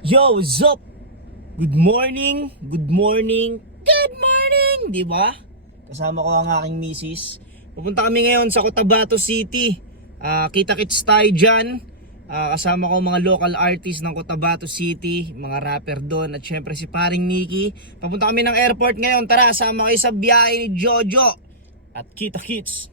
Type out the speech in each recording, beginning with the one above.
Yo, what's up? Good morning, good morning, good morning! Di ba? Kasama ko ang aking misis. Pupunta kami ngayon sa Cotabato City. Kita-kits tayo dyan. Kasama ko mga local artists ng Cotabato City, mga rapper doon, at syempre si paring Nicky. Papunta kami ng airport ngayon. Tara, sama kayo sa biyahe ni Jojo. At kita-kits.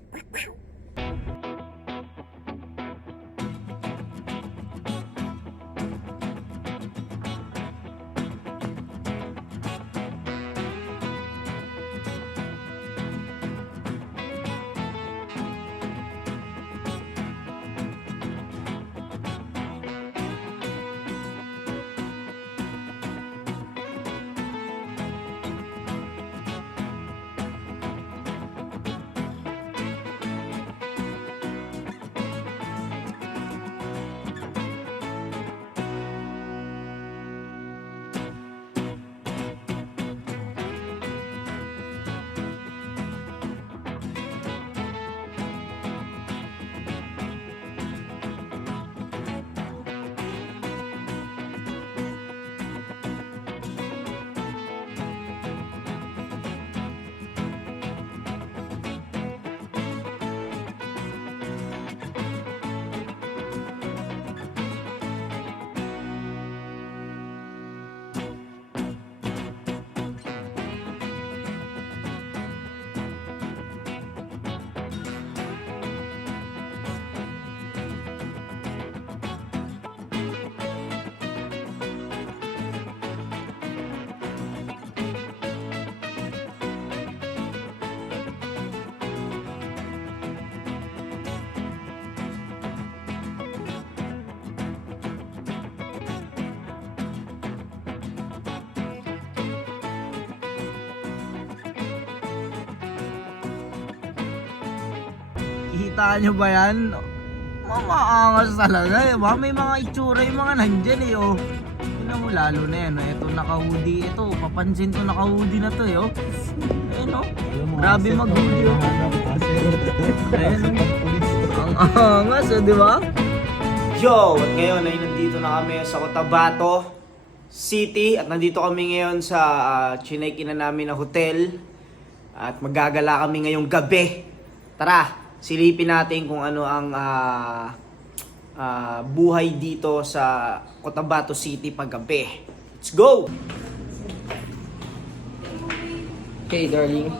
Kita nyo ba yan? Mamaangas talaga eh. May mga itsura yung mga nandyan eh oh. Tignan mo lalo na yan. Ito naka-hoodie. Ito papansin ko naka-hoodie na to eh oh. Ayun oh. Grabe mag-hoodie oh. Ayun ang angas oh, di ba? Yo! At ngayon ay nandito na kami sa Cotabato City. At nandito kami ngayon sa chinekin na namin na hotel. At maggagala kami ngayong gabi. Tara! Silipin natin kung ano ang buhay dito sa Cotabato City paggabi. Let's go! Okay, darling.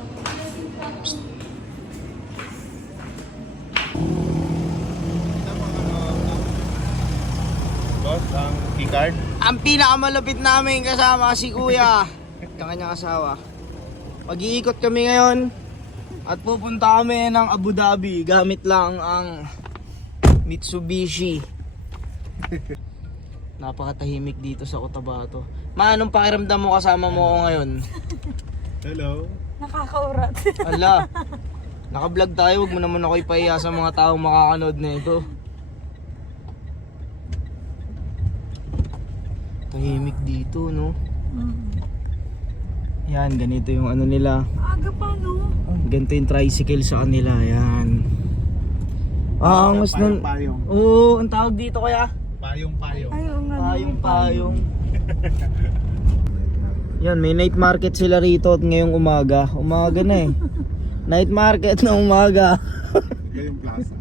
Boss, ang keycard? Ang pinakamalapit namin kasama si Kuya at kanyang asawa. Mag-iikot kami ngayon. At pupunta kami ng Abu Dhabi gamit lang ang Mitsubishi. Napakatahimik dito sa Cotabato. Anong pakiramdam mo kasama mo ako ngayon? Hello. Nakakaurat. Ala, naka-vlog tayo. Huwag mo naman ako ipahiya sa mga taong makakanood na ito. Tahimik dito, no? Yan, ganito yung ano nila. Aga pa, no? Ganito yung tricycle sa kanila, yan. Angas nun. Payong. Oo, ang tawag dito kaya? Payong. Ay, oo nga. Payong. Yan, may night market sila rito at ngayong umaga. Umaga na eh. Night market na umaga. Gayong plaza.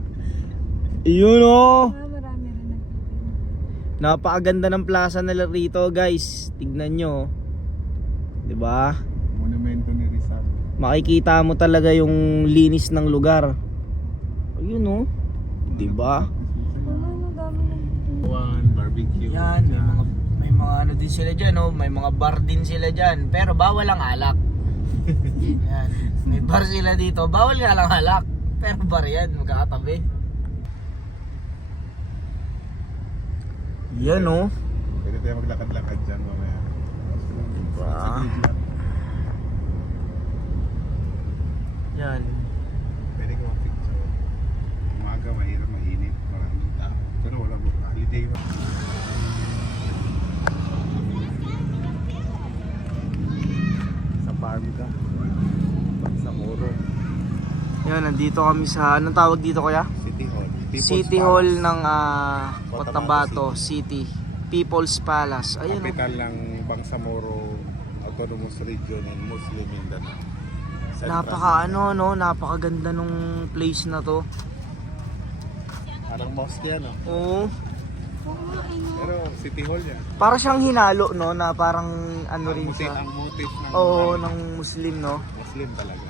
Yun oh. Marami rin Napakaganda ng plaza nila rito, guys. Tignan nyo. 'Di ba? Monumento ni Rizal. Makikita mo talaga yung linis ng lugar. Ayun oh. 'Di ba? Ano, dami na. One barbecue. Yan, may mga ano din sila diyan, oh. May mga bar din sila diyan, pero bawal ang alak. Yan. May bar sila dito, bawal nga lang alak. Pero bar yan, magkakatabi. Yan oh. Pwede tayo maglakad-lakad dyan mamaya. Diba? Yan. Pwede ko mag-picture. Umaga, mahirap, mainit. Maraming tao. Pero wala mo. Holiday ba? Sa farm ka. Sa Moro. Yan, nandito kami sa, anong tawag dito kuya? City Hall. People's City Farm. Hall ng Cotabato Cotabato City. People's Palace. Ayun. Oh. Kapital ng Bangsamoro Autonomous Region in Muslim Mindanao. Central. Napakaganda nung place na to. Parang mosque yan, no? Oo. Pero City Hall yan. Para siyang hinalo, no, na parang ano rin siya. Ang motif ng Oo, ng Muslim, no. Muslim talaga.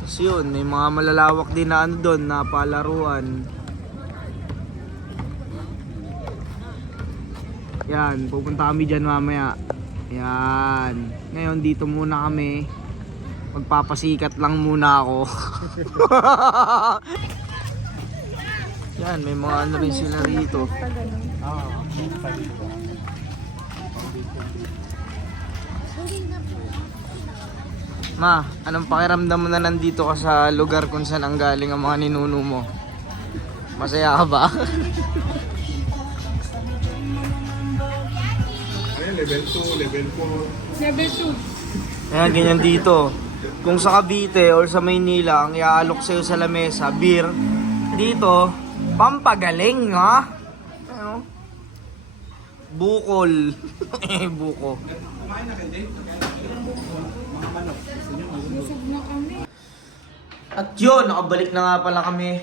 Tapos yun, may mga malalawak din na ano doon, na palaruan. Yan, pupunta kami dyan mamaya. Yan. Ngayon, dito muna kami. Magpapasikat lang muna ako. Yan, may mga ano rin sila rito. Ma, anong pakiramdam mo na nandito ka sa lugar kung saan ang galing ang mga ninuno mo? Masaya ka ba? Ayan, level 2, level 4. Level 2. Ayan, ganyan dito. Kung sa Cavite or sa Maynila, ang iaalok sa'yo sa lamesa, beer. Dito, pampagaling, ha? Ano? Bukol. Buko. Busog na kami. At yun, nakabalik na nga pala kami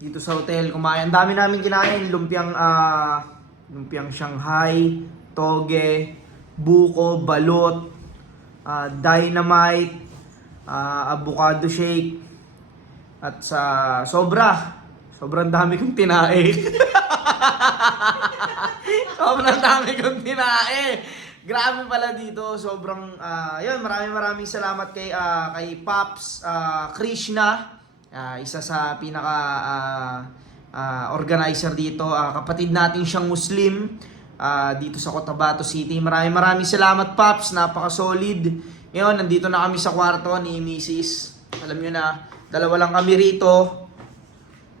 dito sa hotel. Kumain. Ang dami namin kinain. Lumpiang Shanghai, toge, buko, balot, dynamite, avocado shake, at sa sobrang dami kong tinae. Sobrang dami kong tinae. Grabe pala dito. Sobrang yun, maraming salamat kay Pops Krishna, isa sa pinaka organizer dito. Kapatid natin siyang Muslim dito sa Cotabato City. Maraming salamat, Pops. Napaka-solid. Ngayon, nandito na kami sa kwarto ni Mrs. Alam nyo na, dalawa lang kami rito.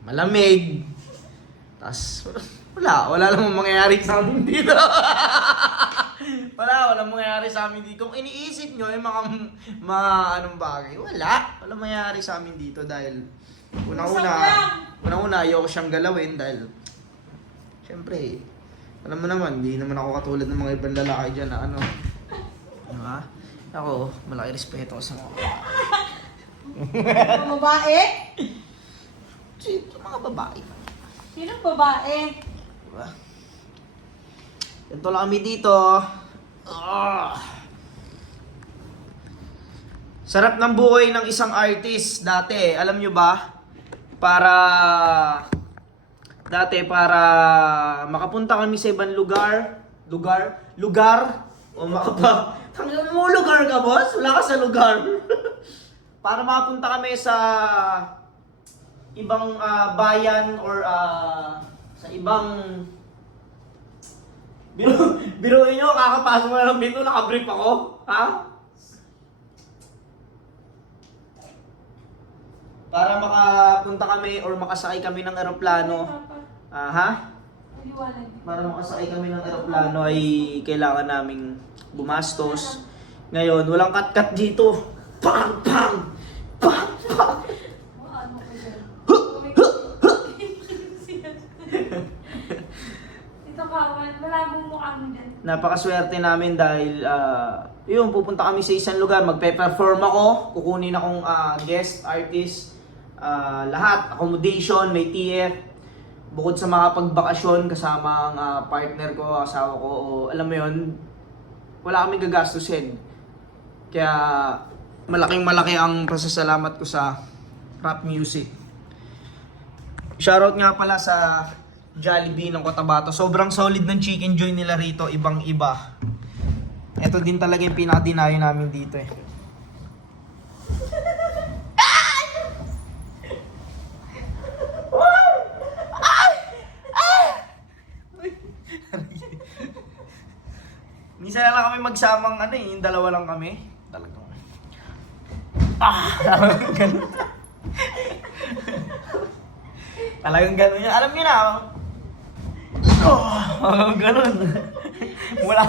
Malamig. Tapos, wala lang mangyayari sa amin dito. Walang mangyayari sa amin dito. Kung iniisip nyo yung mga anong bagay, walang mangyayari sa amin dito dahil Una-una, ayoko siyang galawin dahil syempre, alam mo naman, hindi naman ako katulad ng mga ibang lalaki dyan na ano. Diba? Ako, malaki respeto ko sa mga Babae? mga babae. Sinong babae? Diba? Ganito lang kami dito. Sarap ng buhay ng isang artist dati. Alam nyo ba? Para makapunta kami sa ibang lugar o tanggalin mo lugar ka, boss? Wala ka sa lugar. Para makapunta kami sa ibang bayan or sa ibang biruin nyo, kakapasok mo na ng pinto, nakabrief ako, ha? Para makapunta kami or makasakay kami ng eroplano. Para makasakay kami ng eroplano ay kailangan naming bumastos. Ngayon, walang cut-cut dito. Pang! Pang! Pang! Pang! Ito kawan, malabong mukha mo dyan. Napakaswerte namin dahil pupunta kami sa isang lugar, magpe-perform ako, kukunin akong guest artist, lahat, accommodation, may TF, bukod sa mga pagbakasyon kasama ang partner ko, asawa ko, alam mo yun, wala kaming gagastusin. Kaya malaki ang pasasalamat ko sa rap music. Shoutout nga pala sa Jollibee ng Cotabato. Sobrang solid ng chicken joy nila rito, ibang-iba. Ito din talaga yung pinaka-dinayo namin dito eh. Minsan na lang kami magsamang yung dalawa lang kami. Talagang ganun. Talagang ganun yan. Alam niyo na, ganun. Wala.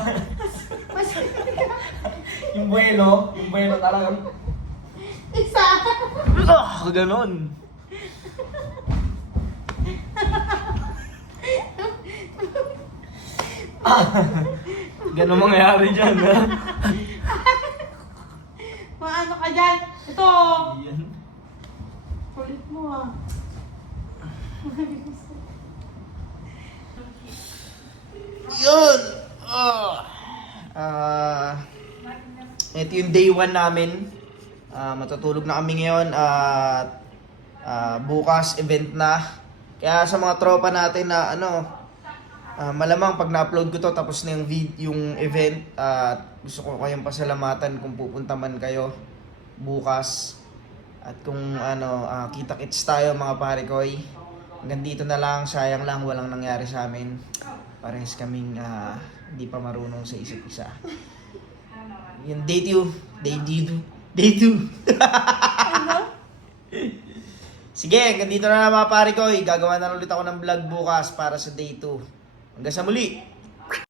yung buwelo talagang Isa! ganun. Ganun mangyayari dyan, ha? Maano ka dyan? Ito! Yan. Kulit mo ah. Yun! Ito yung day 1 namin. Matutulog na kami ngayon at bukas event na. Kaya sa mga tropa natin na malamang pag na-upload ko to tapos na yung event at gusto ko kayong pasalamatan kung pupunta man kayo bukas. At kung kita-kits tayo mga pare koy. Hanggang dito na lang, sayang lang walang nangyari sa amin. Parehas kaming hindi pa marunong sa isa't isa. Yung day 2. Day 2. Ano? Sige, hanggang dito na lang mga pare ko. Gagawa na ulit ako ng vlog bukas para sa day 2. Hanggang sa muli.